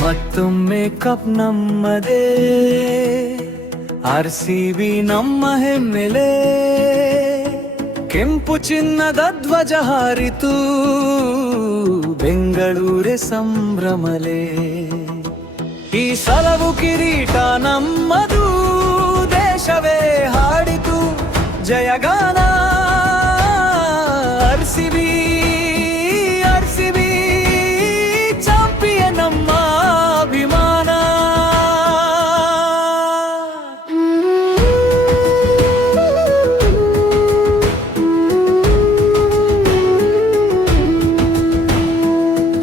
ಮತ್ತೊಮ್ಮೆ ಕಪ್ ನಮ್ಮದೇ, RCB ನಮ್ಮ ಹೆಮ್ಮೆಲೆ, ಕೆಂಪು ಚಿನ್ನದ ಧ್ವಜ ಹಾರಿತು, ಬೆಂಗಳೂರೇ ಸಂಭ್ರಮಲೆ. ಈ ಸಲವು ಕಿರೀಟ ನಮ್ಮದು, ದೇಶವೇ ಹಾಡಿತು ಜಯಗಾನ. RCB ಚಾಂಪಿಯನ್ ನಮ್ಮ ಅಭಿಮಾನ.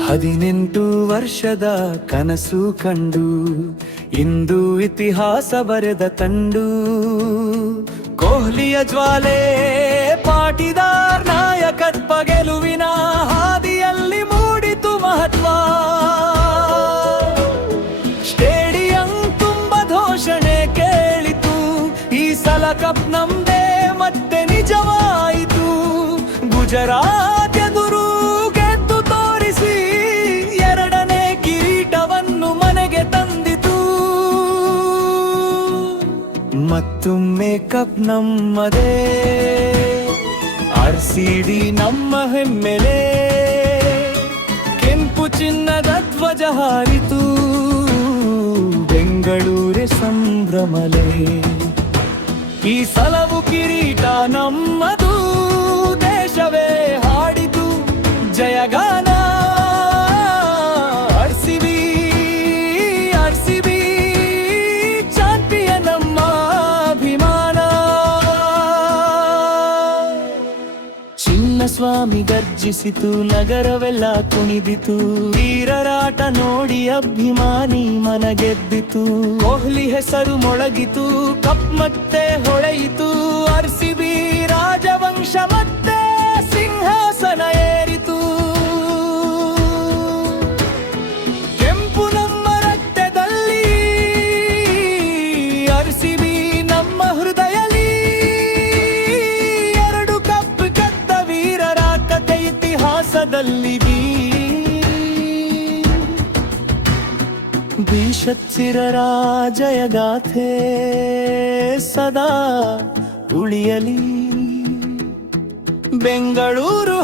ಹದಿನೆಂಟು ವರ್ಷದ ಕನಸು ಕಂಡು ಇಂದು ಇತಿಹಾಸ ಬರೆದ ತಂಡು. ಕೊಹ್ಲಿಯ ಜ್ವಾಲೆ, ಪಾಟಿದಾರ್ ನಾಯಕತ್ವ, ಗೆಲುವಿನ ಹಾದಿಯಲ್ಲಿ ಮೂಡಿತು ಮಹತ್ವ. ಸ್ಟೇಡಿಯಂ ತುಂಬ ಘೋಷಣೆ ಕೇಳಿತು, ಈ ಸಲ ಕಪ್ ನಮ್ದೇ ಮತ್ತೆ ನಿಜವಾಯಿತು. ಗುಜರಾತ್ ಎದುರು ಗೆದ್ದು ತೋರಿಸಿ ಎರಡನೇ ಕಿರೀಟವನ್ನು ಮನೆಗೆ ತಂದಿತು. ಮತ್ತೊಮ್ಮೆ ಕಪ್ ನಮ್ಮದೇ, RCB ನಮ್ಮ ಹೆಮ್ಮೆಲೆ, ಕೆಂಪು ಚಿನ್ನದ ಧ್ವಜ ಹಾರಿತು, ಬೆಂಗಳೂರೇ ಸಂಭ್ರಮಲೆ. ಈ ಸಲವು ಕಿರೀಟ ನಮ್ಮದು, ದೇಶವೇ ಹಾಡಿತು ಜಯಗಾನ. RCB ಚಾಂಪಿಯನ್ ನಮ್ಮ ಅಭಿಮಾನ. ಚಿನ್ನಸ್ವಾಮಿ ಗರ್ಜಿಸಿತು, ನಗರವೆಲ್ಲ ಕುಣಿದಿತು, ವೀರರಾಟ ನೋಡಿ ಅಭಿಮಾನಿ ಮನ ಗೆದ್ದಿತು. ಕೊಹ್ಲಿ ಹೆಸರು ಮೊಳಗಿತು, ಕಪ್ ಮತ್ತೆ ಹೊಳೆಯಿತು, RCB ರಾಜವಂಶ ಮತ್ತೆ ಸಿಂಹಾಸನ ಏರಿತು. ಕೆಂಪು ನಮ್ಮ ರಕ್ತದಲ್ಲಿ, RCB ನಮ್ಮ ಹೃದಯಲಿ, ಎರಡು ಕಪ್ ಗೆದ್ದ ವೀರರ ಕಥೆ ಇತಿಹಾಸದಲ್ಲಿ ಬೀಶತ್ತಿರರ ಜಯಗಾಥೆ ಸದಾ ಉಳಿಯಲಿ. ಬೆಂಗಳೂರು